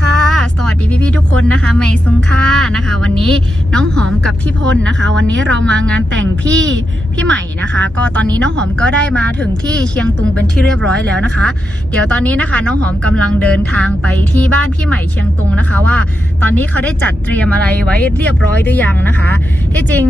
ค่ะ สวัสดีพี่ๆทุกคนนะคะใหม่ซุงค่านะคะ วันนี้น้องหอมกับพี่พลนะคะ วันนี้เรามางานแต่งพี่พี่ใหม่นะคะ ก็ตอนนี้น้องหอมก็ได้มาถึงที่เชียงตุงเป็นที่เรียบร้อยแล้วนะคะ เดี๋ยวตอนนี้นะคะ น้องหอมกำลังเดินทางไปที่บ้านพี่ใหม่เชียงตุงนะคะ ว่า ตอนนี้เขาได้จัดเตรียมอะไรไว้เรียบร้อยหรือยังนะคะ ที่จริง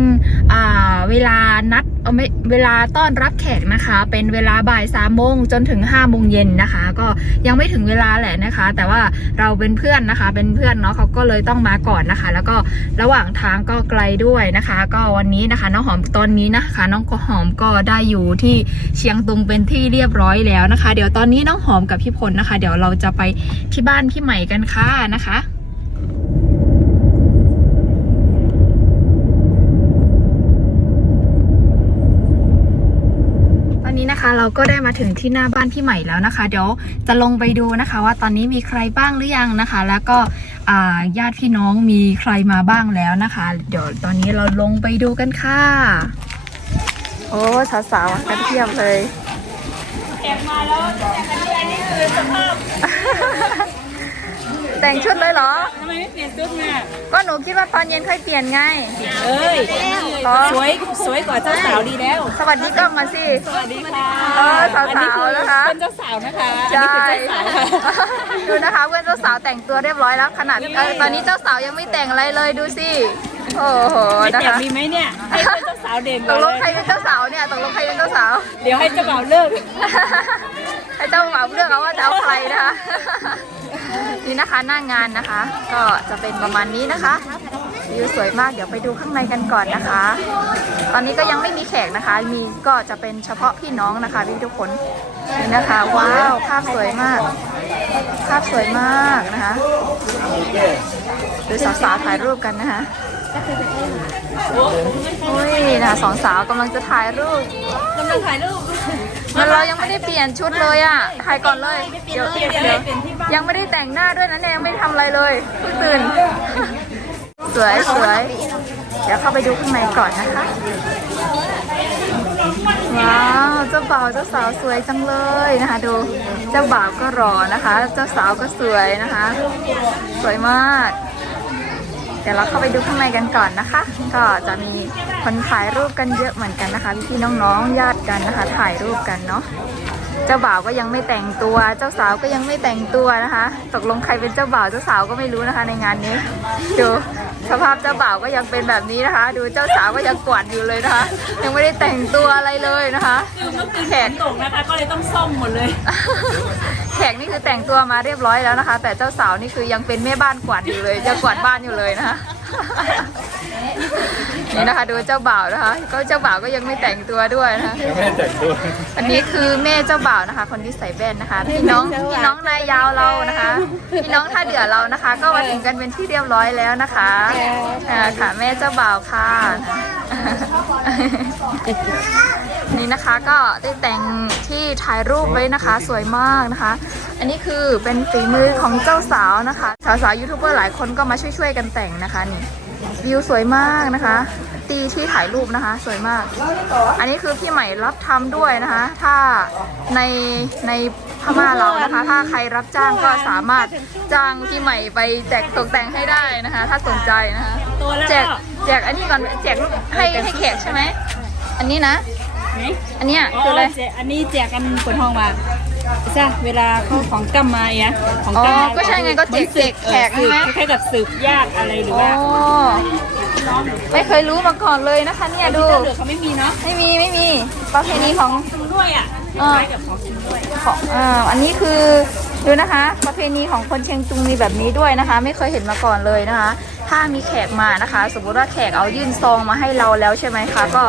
เวลานัด เอาไม่เวลาต้อนรับแขกนะคะ เป็นเวลาบ่ายสามโมงจนถึงห้าโมงเย็นนะคะ ก็ยังไม่ถึงเวลาแหละนะคะ แต่ว่าเราเป็นเพื่อนนะคะ เป็นเพื่อนเนาะเขาก็เลยต้องมาก่อนนะคะ แล้วก็ระหว่างทางก็ไกลด้วยนะคะ ก็วันนี้นะคะ น้องหอมตอนนี้นะคะ น้องหอมก็ได้อยู่ที่เชียงตุงเป็นที่เรียบร้อยแล้วนะคะ เดี๋ยวตอนนี้น้องหอมกับพี่พลนะคะ เดี๋ยวเราจะไปที่บ้านพี่ใหม่กันค่ะนะคะ ตอนนี้นะคะ เราก็ได้มาถึงที่หน้าบ้านพี่ใหม่แล้วนะคะ เดี๋ยวจะลงไปดูนะคะ ว่าตอนนี้มีใครบ้างหรือยังนะคะ แล้วก็อ่าญาติพี่น้องมีใครมาบ้างแล้วนะคะ เดี๋ยวตอนนี้เราลงไปดูกันค่ะ โอ้สาวๆมากันเทียบเลยแขกมาแล้วแต่อันนี้อันนี้คือสภาพ แต่งชุดเลยเหรอ ทำไมไม่เปลี่ยนชุดมาก็หนูคิดว่าตอนเย็นค่อยเปลี่ยนไงเอ้ยเหรอสวย สวยกว่าเจ้าสาวดีแล้ว สวัสดีกล้องมาสิ สวัสดีค่ะเออสาวๆอันี้อนะคะ เป็นเจ้าสาวนะคะใช่อันนี้คือเจ้าสาวค่ะดูนะคะเพื่อนเจ้าสาวแต่งตัวเรียบร้อยแล้วขนาดเออตอนนี้เจ้าสาวยังไม่แต่งอะไรเลยดูสิ โอ้โหไม่นะแต่งคะมีไหมเนี่ยให้เป็นเจ้าสาวเด่นตก่อกนลเลงใครยเป็นเจ้าสาวเนี่ยตกลงใครเป็นเจ้าสาว เดี๋ยวให้เจ้าบ่าวเลิก ให้เจ้าบ่าวเลือกเอาว่าจะเอาใครนะคะ นี่นะคะหน้างานนะคะ ก็จะเป็นประมาณนี้นะคะวิวสวยมากเดี๋ยวไปดูข้างในกันก่อนนะคะ ตอนนี้ก็ยังไม่มีแขกนะคะ มีก็จะเป็นเฉพาะพี่น้องนะคะพี่ทุกคนนี่นะคะว้าวภาพสวยมาก ภาพสวยมากนะคะดูสาวๆถ่ายรูปกันนะคะโอ้ยนะสองสาวกำลังจะถ่ายรูปกำลังถ่ายรูป มันเรายังไม่ได้เปลี่ยนชุดเลยอะถ่ายก่อนเลยเดี๋ยวเปลี่ยนเดี๋ยวเปลี่ยนที่บ้านยังไม่ได้แต่งหน้าด้วยนะเนี่ยยังไม่ได้ทำอะไรเลยเพิ่งตื่น สวยสวยเดี๋ยวเข้าไปดูข้างในก่อนนะคะ ว้าวเจ้าบ่าวเจ้าสาวสวยจังเลยนะคะ ดูเจ้าบ่าวก็รอนะคะ เจ้าสาวก็สวยนะคะ สวยมากเดี๋ยวเราเข้าไปดูข้างในกันก่อนนะคะ ก็จะมีคนถ่ายรูปกันเยอะเหมือนกันนะคะพี่ๆน้องๆญาติกันนะคะ ถ่ายรูปกันเนาะเจ้าบ่าวก็ยังไม่แต่งตัว เจ้าสาวก็ยังไม่แต่งตัวนะคะ ตกลงใครเป็นเจ้าบ่าวเจ้าสาวก็ไม่รู้นะคะ ในงานนี้ดูสภาพเจ้าบ่าวก็ยังเป็นแบบนี้นะคะ ดูเจ้าสาวก็ยังกวาดอยู่เลยนะคะ ยังไม่ได้แต่งตัวอะไรเลยนะคะคือเมื่อคืนแขฝนตกนะคะ ก็เลยต้องซ่อมหมดเลย กนี่คือแต่งตัวมาเรียบร้อยแล้วนะคะ แต่เจ้าสาวนี่คือยังเป็นแม่บ้านกวาดอยู่เลยจะกวาดบ้านอยู่เลยนะคะ นี่นะคะดูเจ้าบ่าวนะคะก็เจ้าบ่าวก็ยังไม่แต่งตัวด้วยนะคะยังไม่ได้แต่งตัวอันนี้คือแม่เจ้าบ่าวนะคะ คนที่ใส่แว่นนะคะพี่น้องพี่น้องนายยาวเรานะคะพี่น้องท่าเดือเรานะคะ ก็มาถึงกันเป็นที่เรียบร้อยแล้วนะคะอ่าค่ะแม่เจ้าบ่าวค่ะ นี่นะคะก็ได้แต่งที่ถ่ายรูปไว้นะคะ สวยมากนะคะ อันนี้คือเป็นฝีมือของเจ้าสาวนะคะ สาวๆยูทูบเบอร์หลายคนก็มาช่วยๆกันแต่งนะคะนี่วิวสวยมากนะคะ ตีที่ถ่ายรูปนะคะ สวยมาก อันนี้คือพี่ใหม่รับทำด้วยนะคะ ถ้าในในพม่าเรานะคะ ถ้าใครรับจ้างก็สามารถจ้างพี่ใหม่ไปแจกตกแต่งให้ได้นะคะ ถ้าสนใจนะคะตัวแล้วแจกก็แจกอันนี้ก่อนแจกลูกให้ให้แขกใช่ไหมอันนี้นะไหนอันเนี้ยอ๋อคืออะไรแจกอันนี้แจกกันบนห้องมา ใช่เวลาเขาของกำมาเอะของอ๋อกำมาก็ใช่ไงก็แจกแจกแขกเอใช่อไหมสืบคล้ายๆกับสืบญาติอะไรหรืออ๋อว่าไม่เคยรู้มาก่อนเลยนะคะเนี่ยดูเจ้าเหลือเขาไม่มีเนาะไม่มีไม่มีประเพณีของซุนด้วยอะเออคล้ายกับของซุนด้วยของอ่าอันนี้คือดูนะคะ ประเพณีของคนเชียงตุงมีแบบนี้ด้วยนะคะ ไม่เคยเห็นมาก่อนเลยนะคะ ถ้ามีแขกมานะคะ สมมติว่าแขกเอายื่นซองมาให้เราแล้วใช่ไหมคะ ก็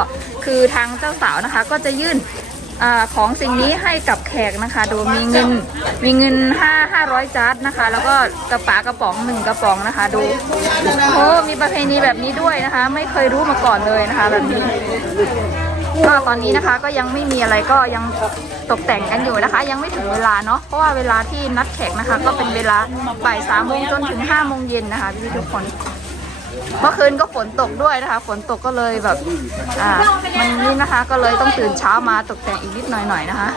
คือทางเจ้าสาวนะคะ ก็จะยื่น อาของสิ่งนี้ให้กับแขกนะคะดูมีเงินมีเงิน5 500จาร์ดนะคะ แล้วก็กระป๋ากระป๋องหนึ่งกระป๋องนะคะ ดูโอ้มีประเพณีแบบนี้ด้วยนะคะ ไม่เคยรู้มาก่อนเลยนะคะ แบบนี้ก็ตอนนี้นะคะก็ยังไม่มีอะไรก็ยังตกแต่งกันอยู่นะคะ ยังไม่ถึงเวลาเนาะเพราะว่าเวลาที่นัดแขกนะคะ ก็เป็นเวลาบ่ายสามโมงจนถึงห้าโมงเย็นนะคะพี่ทุกคน เมื่อคืนก็ฝนตกด้วยนะคะ ฝนตกก็เลยแบบ อ่า มันนี่นะคะ ก็เลยต้องตื่นเช้ามาตกแต่งอีกนิดหน่อยหน่อยนะคะ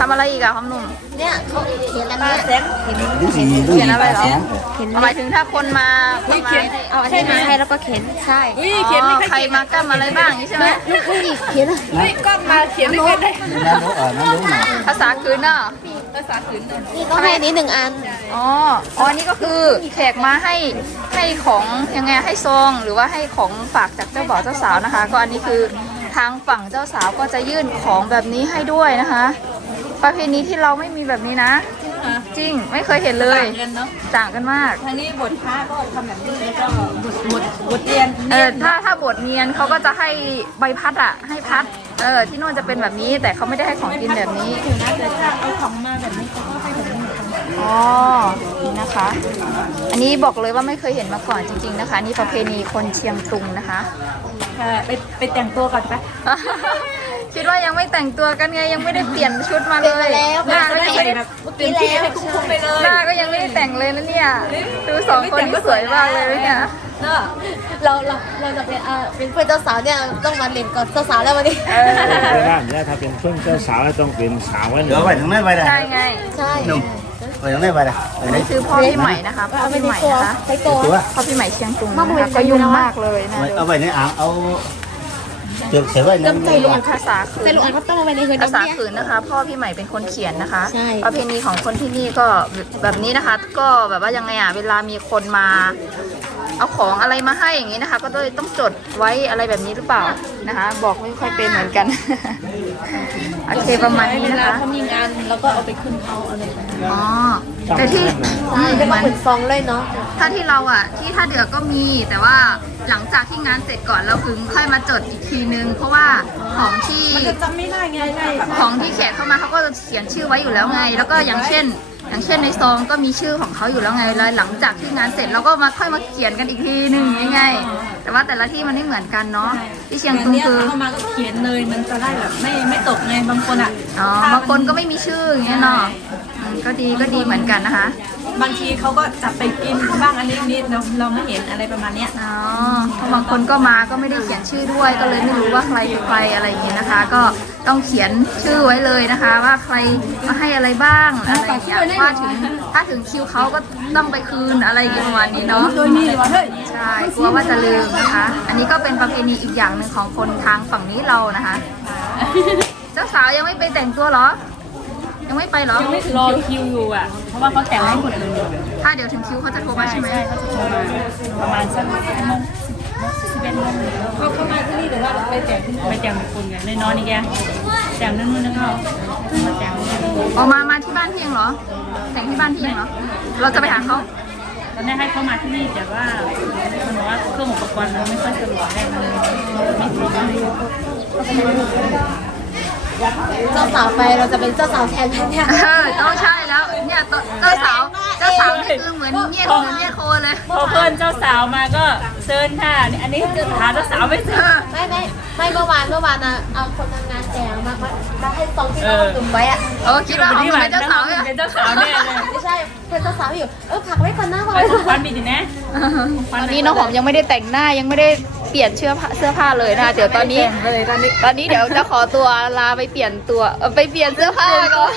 ทำอะไรอีกอะคำหนุ่ม เนี่ยเขาเขียนอะไรเนี่ยแสงเห็นเขียนอะไรเหรอเห็นหมายถึงถ้าคนมาคนมาเอาอันนี้มาให้แล้วก็เขียนใช่อุ้ยอ๋เขียนไม่อค่อยใครเขียนมากั้มอะไรบ้างอย่างนี้ใช่ไหมลูกอีกเขียนอะอุ้ยกล้องมาเขียนไม่ค่อยได้น้ำรู้เออน้ำรู้หน่อยภาษาคืนเนาะภาษาขืนเลยนี่ก็ให้อันนี้หนึ่งอันอ๋ออ๋อนี่ก็คือแขกมาให้ให้ของยังไงให้ซองหรือว่าให้ของฝากจากเจ้าบ่าวเจ้าสาวนะคะ ก็อันนี้คือทางฝั่งเจ้าสาวก็จะยื่นของแบบนี้ให้ด้วยนะคะ ประเพณีที่เราไม่มีแบบนี้นะจริงไม่เคยเห็นเลยต่างกันเนาะต่างกันมากทางนี้บทพระก็ทำแบบนี้แล้วก็บทบทบทเรียนเออถ้าถ้าบทเนียนเขาก็จะให้ใบพัดอะให้พัดเออที่นู่นจะเป็นแบบนี้ แต่เขาไม่ได้ให้ของกินแบบนี้ถึงนะแต่ถ้าเอาของมาแบบนี้เขาก็ให้แบบนี้เหมือนกันอ๋อนี่นะคะ อันนี้บอกเลยว่าไม่เคยเห็นมาก่อนจริง ๆนะคะ นี่ประเพณีคนเชียงตุงนะคะค่ะไปไปแต่งตัวก่อนไปคิดว่ายังไม่ แต่งตัวกันไงยังไม่ได้เปลี่ยนชุดมาเลย หน้าก็ยังไม่ได้แบบเต็มที่ให้คุ้มๆไปเลยหน้าก็ยังไม่ได้แต่งเลยนะเนี่ยดูสองคนนี่สวยมากเลยนะเนี่ยเนาะเราเราเราจะเป็นเออเป็นเพื่อนเจ้าสาวเนี่ยต้องมาเล่นก่อนเจ้าสาวแล้ววันนี้เออไม่ได้ไม่ได้ถ้าเป็นเพื่อนเจ้าสาวแล้วต้องเป็นสาวไว้หเดี๋นึ่ยวงไปทางไหนไปเลยใช่ไงใช่หนุ่มไปทางไหนไปเลยไปไหนนี่คือพ่อพี่ใหม่นะคะพ่อเอาไปพี่ในใหม่ตัวนะคะไปตัวตัวพ่อพี่ใหม่เชียงตุงมานะบริคะเวณก็ยุ่งไหนนะมากเลยนะเอาไปในอ่างเอา เจือกเสียไว้ในจำใจลูกอันภาษาขืแต่นลูกอันเขาต้องมาไว้ในเฮือนภาษาเนี่ยขืนนะคะ พ่อพี่ใหม่เป็นคนเขียนนะคะใช่ประเพณีของคนที่นี่ก็แบบนี้นะคะ ก็แบบว่ายังไงอะเวลามีคนมา เอาของอะไรมาให้อย่างนี้นะคะ ก็ต้องต้องจดไว้อะไรแบบนี้หรือเปล่านะคะ บอกไม่ค่อยเป็นเหมือนกัน โอเคประมาณนี้เวนะลาคะเขามีงานเราก็เอาไปขึ้นเขาอะไรแบบนี้อ๋อแต่ที่อืมจะเหมามือนเหมือนซองเลยเนาะ ถ้าที่เราอะที่ท่าเดือก็มีแต่ว่าหลังจากที่งานเสร็จก่อนเราถึงค่อยมาจดอีกทีนึง เพราะว่าของที่จะจำไม่ได้ไงใช่ของที่แขกเข้ามาเขาก็จะเขียนชื่อไว้อยู่แล้วไง แล้วก็อย่างเช่น อย่างเช่นในซองก็มีชื่อของเขาอยู่แล้วไงแล้วหลังจากที่งานเสร็จเราก็มาค่อยมาเขียนกันอีกทีหนึ่งยังไงแต่ว่าแต่ละที่มันไม่เหมือนกันเนาะที่เชียงตุงเนี้ยคือเข้ามาก็เขียนเลยมันจะได้แบบไม่ไม่ตกไงบางคนอะอ๋อบางคนก็ไม่มีชื่ออย่างเงี้ยเนาะอืมก็ดีก็ดีเหมือนกันนะคะ บางทีเขาก็จับไปกินบ้างอันนี้นิดเราเราไม่เห็นอะไรประมาณเนี้ยอ๋อเพราะบางคนก็มาก็ไม่ได้เขียนชื่อด้วย ก็เลยไม่รู้ว่าใครคือใครอะไรอย่างเงี้ยนะคะ ก็ ต้องเขียนชื่อไว้เลยนะคะ ว่าใครมาให้อะไรบ้างอะไรอย่างเงี้ยว่าถึงถ้าถึงคิวเขาก็ต้องไปคืนอะไรอย่างเงี้ยประมาณนี้เนาะโดยมีเลยว่าเฮ้ยใช่กลัวว่าจะลืมนะคะ อันนี้ก็เป็นประเพณีอีกอย่างหนึ่งของคนทางฝั่งนี้เรานะคะ เจ้าสาวยังไม่ไปแต่งตัวเหรอ ยังไม่ไปเหรอยังไม่ถึงรอคิวอยู่อะ เพราะว่าเขาแต่งให้คนอื่นอยู่ถ้าเดี๋ยวถึงคิวเขาจะโทรมาใช่ไหม ใช่เขาจะโทรมาประมาณสักโมงสิบ เอ็ดโมงเขาเข้ามาที่นี่หรือว่าไปแต่งที่ไปแต่งกับคนไงในนอนนี่แกแต่งนั่นนู่นนั่นเขามาแต่งออกมามาที่บ้านพี่เองเหรอ แต่งที่บ้านพี่เองเหรอ เราจะไปหาเขาตอนนี้ให้เขามาที่นี่แต่ว่ามันบอกว่าเครื่องอุปกรณ์มันไม่ค่อยสะดวกได้มันไม่ครบเจ้าสาวไปเราจะเป็นเจ้าสาวแทนเนี่ยเออต้องใช่แล้วเนี่ยตัวเจ้าสาวเจ้าสาวนี่คือเหมือนเมียเหมือนเมียโคเลยพอเพื่อนเจ้าสาวมาก็เซิร์นค่ะ อันนี้จะหาเจ้าสาวไม่เจอไม่ไม่ไม่เมื่อวานเมื่อวานนะเอาคนทำงานแต่มามามาให้ซองที่เราตุ่มไว้อะเออคิดว่าเขาเป็นเจ้าสาวเนี่ยเป็นเจ้าสาวแน่เลยไม่ใช่เพื่อนเจ้าสาวอยู่เออผักไว้ก่อนหนะผักไปไว้ขก่อองนควันมีดีนะตอนนี้น้องหอมยังไม่ได้แต่งหน้ายังไม่ได้เปลี่ยนเสื้อผ้าเสื้อผ้าเลยนะเดี๋ยวตอนนี้ตอนนี้เดี๋ยวจะขอตัวลาไปเปลี่ยนตัวไปเปลี่ยนเสื้อผ้าก่อน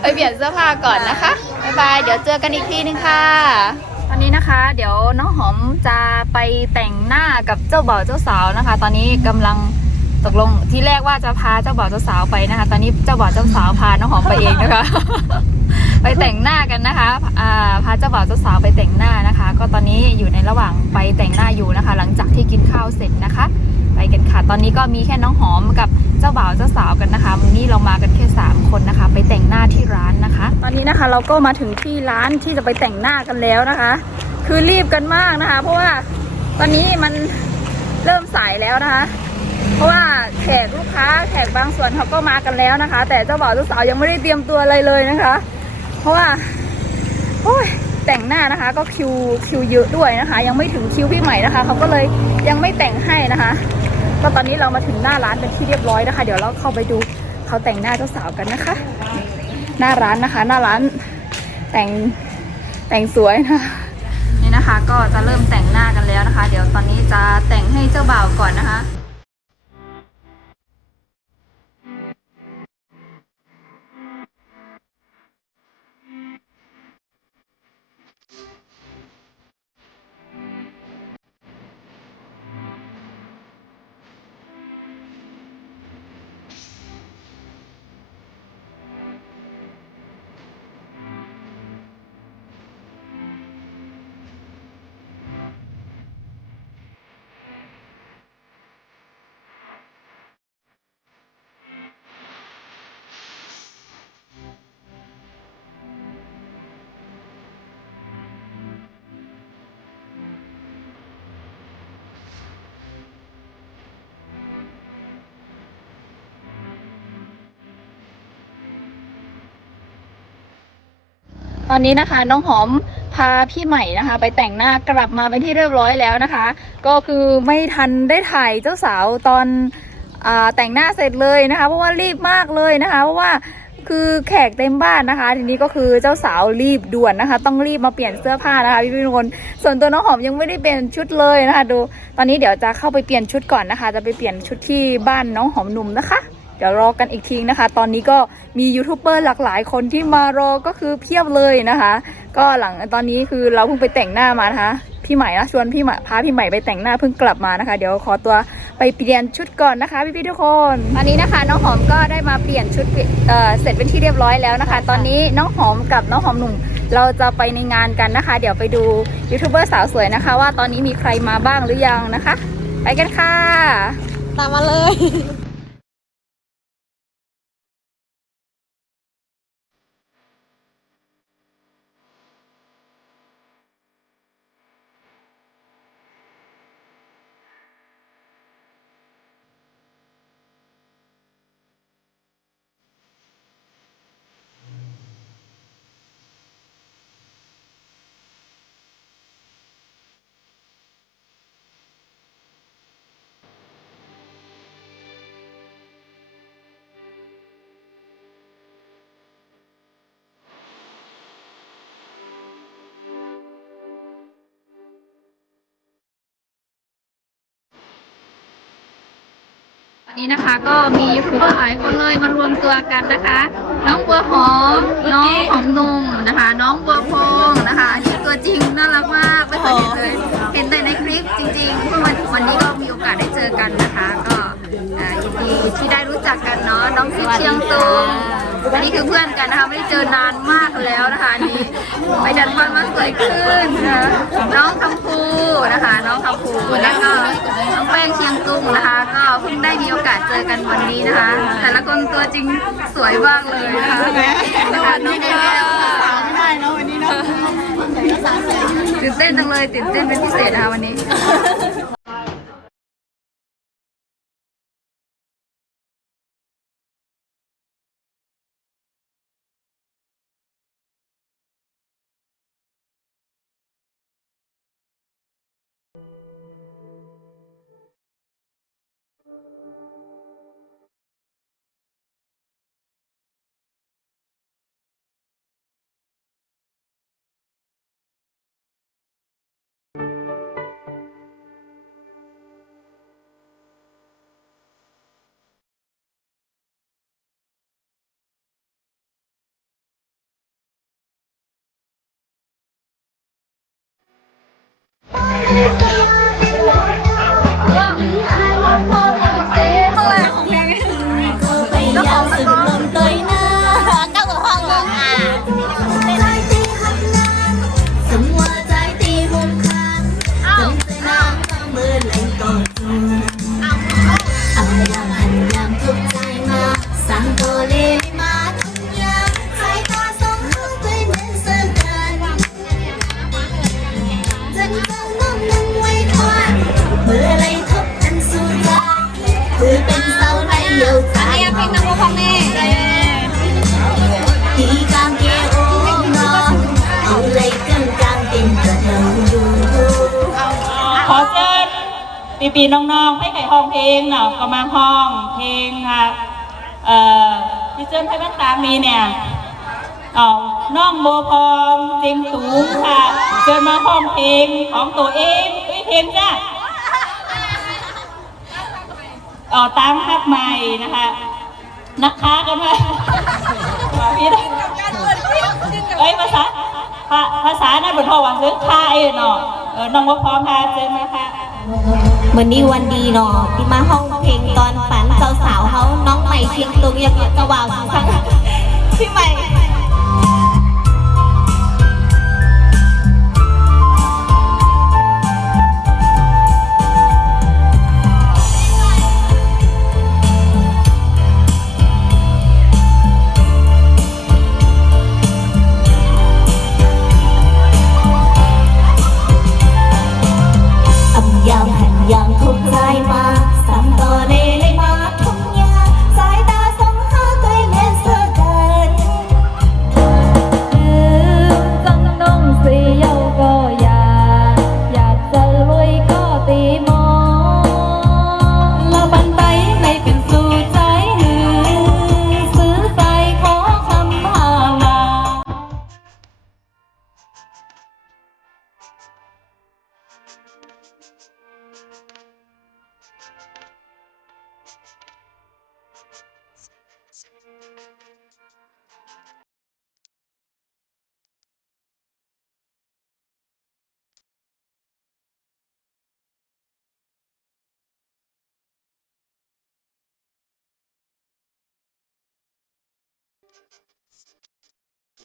ไปเปลี่ยนเสื้อผ้าก่อนนะคะายบาย เดี๋ยวเจอกันอีกทีนึงค่ะ ตอนนี้นะคะ เดี๋ยวน้องหอมจะไปแต่งหน้ากับเจ้าบ่าวเจ้าสาวนะคะ ตอนนี้กำลังตกลงที่แรกว่าจะพาเจ้าบ่าวเจ้าสาวไปนะคะ ตอนนี้เจ้าบ่าวเจ้าสาวพาน้องหอมไปเองนะคะ ไปแต่งหน้ากันนะคะพาเจ้าบ่าวเจ้าสาวไปแต่งหน้านะคะ ก็ตอนนี้อยู่ในระหว่างไปแต่งหน้าอยู่นะคะ หลังจากที่กินข้าวเสร็จนะคะ ไปกันค่ะ ตอนนี้ก็มีแค่น้องหอมกับเจ้าบ่าวเจ้าสาวกันนะคะวันนี้เรามากันแค่สามคนนะคะ ไปแต่งหน้าที่ร้านนะคะ ตอนนี้นะคะเราก็มาถึงที่ร้านที่จะไปแต่งหน้ากันแล้วนะคะ คือรีบกันมากนะคะ เพราะว่าตอนนี้มันเริ่มสายแล้วนะคะ เพราะว่าแขกลูกค้าแขกบางส่วนเขาก็มากันแล้วนะคะ แต่เจ้าบ่าวเจ้าสาวยังไม่ได้เตรียมตัวอะไรเลยนะคะ เพราะว่าโอ้ยแต่งหน้านะคะก็คิวคิวเยอะด้วยนะคะ ยังไม่ถึงคิวพี่ใหม่นะคะเขาก็เลยยังไม่แต่งให้นะคะ ก็ตอนนี้เรามาถึงหน้าร้านเป็นที่เรียบร้อยนะคะ เดี๋ยวเราเข้าไปดูเขาแต่งหน้าเจ้าสาวกันนะคะ หน้าร้านนะคะ หน้าร้านแต่งแต่งสวยนะนี่นะคะ ก็จะเริ่มแต่งหน้ากันแล้วนะคะ เดี๋ยวตอนนี้จะแต่งให้เจ้าบ่าวก่อนนะคะ อนนี้นะคะน้องหอมพาพี่ใหม่นะคะ ไปแต่งหน้ากลับมาเป็นที่เรียบร้อยแล้วนะคะ ก็คือไม่ทันได้ถ่ายเจ้าสาวตอนอแต่งหน้าเสร็จเลยนะคะ เพราะว่ารีบมากเลยนะคะ เพราะว่าคือแขกเต็มบ้านนะคะ ทีนี้ก็คือเจ้าสาวรีบด่วนนะคะ ต้องรีบมาเปลี่ยนเสื้อผ้านะคะพี่พี่ทุกคนส่วนตัวน้องหอมยังไม่ได้เปลี่ยนชุดเลยนะคะ ดู ตอนนี้เดี๋ยวจะเข้าไปเปลี่ยนชุดก่อนนะคะ จะไปเปลี่ยนชุดที่บ้านน้องหอมหนุ่มนะคะ เดี๋ยวรอกันอีกทีนะคะ ตอนนี้ก็มียูทูบเบอร์หลากหลายคนที่มารอก็คือเพียบเลยนะคะ ก็หลังตอนนี้คือเราเพิ่งไปแต่งหน้ามานะคะ พี่ใหม่นะชวนพี่ใหม่พาพี่ใหม่ไปแต่งหน้าเพิ่งกลับมานะคะ เดี๋ยวขอตัวไปเปลี่ยนชุดก่อนนะคะพี่พี่ๆทุกคนตอนนี้นะคะ น้องหอมก็ได้มาเปลี่ยนชุดเอ่อเสร็จเป็นที่เรียบร้อยแล้วนะคะ ตอนนี้น้องหอมกับน้องหอมหนุ่มเราจะไปในงานกันนะคะ เดี๋ยวไปดูยูทูบเบอร์สาวสวยนะคะ ว่าตอนนี้มีใครมาบ้างหรือยังนะคะ ไปกันค่ะ ตามมาเลย นี่นะคะก็มียูทูบเบอร์หลายคนเลยมารวมตัวกันนะคะ น้องบัวหอมน้องหอมนุ่มนะคะ น้องบัวพงนะคะอันนี้ตัวจริงน่ารักมากไม่เคยเห็นเลยเห็นแต่ในคลิปจริงๆเมื่อวันวันนี้ก็มีโอกาสได้เจอกันนะคะ ก็ยินดีที่ได้รู้จักกันเนาะน้องพี่เชียงตุง อันนี้คือเพื่อนกันนะคะไม่ได้เจอนานมากแล้วนะคะอันนี้ไปดัดฟันมาสวยขึ้นนะน้องคำพูนะคะ น้องคำพูแล้วก็น้องแป้งเชียงตุงนะคะ ก็เพิ่งได้มีโอกาสเจอกันวันนี้นะคะ แต่ละคนตัวจริงสวยมากเลยนะคะนะคะน้องแอลค่ะตื่นเต้นจังเลยตื่นเต้นเป็นพิเศษนะคะวันนี้ Oh, my God. ปีปีๆน้องๆให้ไข่ห้องเพลงเนาะก็มาห้องเพลงค่ะเอ่อที่เชิญให้บ้านตางนี้เนี่ยเอาน้องโบพองเจงตูงค่ะเชิญมาห้องเพลงของตัวเองเอ้ยเพลงจ้ะเอาตามฮักใหม่นะคะนะคะกันมามาพี่นะเอ้ยภาษาภาภาษาหน้าบทพอหวังซื้อค่าเอ้ยเนาะเออน้องโบพองค่ะเชิญมาค่ะ วันนี้วันดีเนาะที่มาห้องเพลงตอนฝันสาวๆเขาน้องใหม่เชียงตุงอยากจะว่าวสักครั้งพี่ใหม่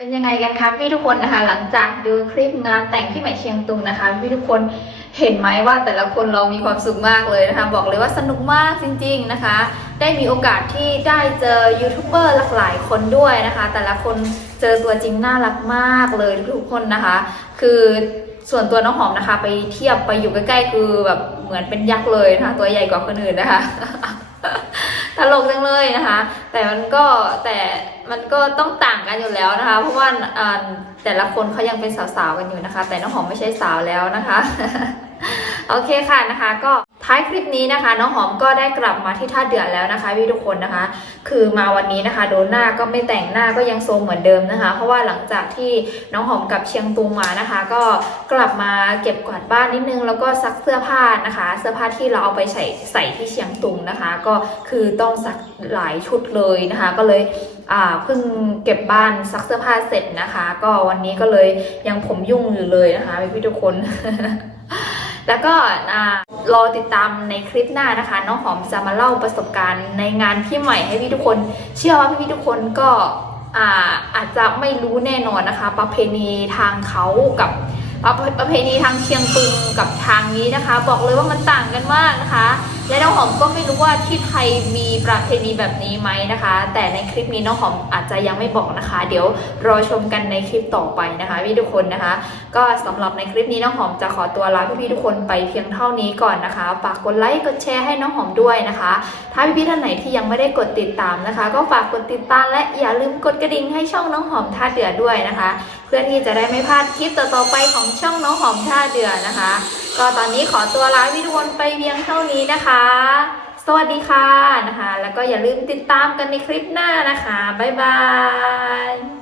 เป็นยังไงกันคะพี่ทุกคนนะคะ หลังจากดูคลิปงานแต่งที่ใหม่เชียงตุงนะคะ พี่ทุกคนเห็นไหมว่าแต่ละคนเรามีความสุขมากเลยนะคะ บอกเลยว่าสนุกมากจริง ๆนะคะ ได้มีโอกาสที่ได้เจอยูทูบเบอร์หลากหลายคนด้วยนะคะ แต่ละคนเจอตัวจริงน่ารักมากเลยทุกคนนะคะ คือส่วนตัวน้องหอมนะคะ ไปเทียบไปอยู่ใกล้ๆคือแบบเหมือนเป็นยักษ์เลยนะคะ ตัวใหญ่กว่าคนอื่นนะคะ ตลกจังเลยนะคะ แต่มันก็แต่มันก็ต้องต่างกันอยู่แล้วนะคะ เพราะว่าแต่ละคนเขายังเป็นสาวๆกันอยู่นะคะ แต่น้องหอมไม่ใช่สาวแล้วนะคะ โอเคค่ะนะคะก็ ท้ายคลิปนี้นะคะน้องหอมก็ได้กลับมาที่ท่าเดือดแล้วนะคะพี่ทุกคนนะคะ คือมาวันนี้นะคะ โดนหน้าก็ไม่แต่งหน้าก็ยังโซมเหมือนเดิมนะคะ เพราะว่าหลังจากที่น้องหอมกับเชียงตุงมานะคะ ก็กลับมาเก็บกวาดบ้านนิดนึงแล้วก็ซักเสื้อผ้านะคะ เสื้อผ้าที่เราเอาไปใส่ใส่ที่เชียงตุงนะคะ ก็คือต้องซักหลายชุดเลยนะคะ ก็เลยเพิ่งเก็บบ้านซักเสื้อผ้าเสร็จนะคะ ก็วันนี้ก็เลยยังผมยุ่งอยู่เลยนะคะพี่ทุกคน แล้วก็รอติดตามในคลิปหน้านะคะ น้องหอมจะมาเล่าประสบการณ์ในงานพี่ใหม่ให้พี่ทุกคน เชื่อว่าพี่ทุกคนก็อาอาจจะไม่รู้แน่นอนนะคะ ประเพณีทางเขากับประประเพณีทางเชียงตุงกับทางนี้นะคะ บอกเลยว่ามันต่างกันมากนะคะ และน้องหอมก็ไม่รู้ว่าที่ไทยมีประเพณีแบบนี้ไหมนะคะ แต่ในคลิปนี้น้องหอมอาจจะยังไม่บอกนะคะ เดี๋ยวรอชมกันในคลิปต่อไปนะคะพี่ทุกคนนะคะ ก็สำหรับในคลิปนี้น้องหอมจะขอตัวลาพี่ๆทุกคนไปเพียงเท่านี้ก่อนนะคะฝากกดไลค์กดแชร์ให้น้องหอมด้วยนะคะ ถ้าพี่ๆท่านไหนที่ยังไม่ได้กดติดตามนะคะ ก็ฝากกดติดตามและอย่าลืมกดกระดิ่งให้ช่องน้องหอมท่าเดือดด้วยนะคะ พื่อที่จะได้ไม่พลาดคลิปต่อๆไปของช่องน้องหอมท่าเดือนะคะ ก็ตอนนี้ขอตัวลาพี่ทุกคนไปเพียงเท่านี้นะคะ สวัสดีค่ะนะคะ แล้วก็อย่าลืมติดตามกันในคลิปหน้านะคะบ๊ายบาย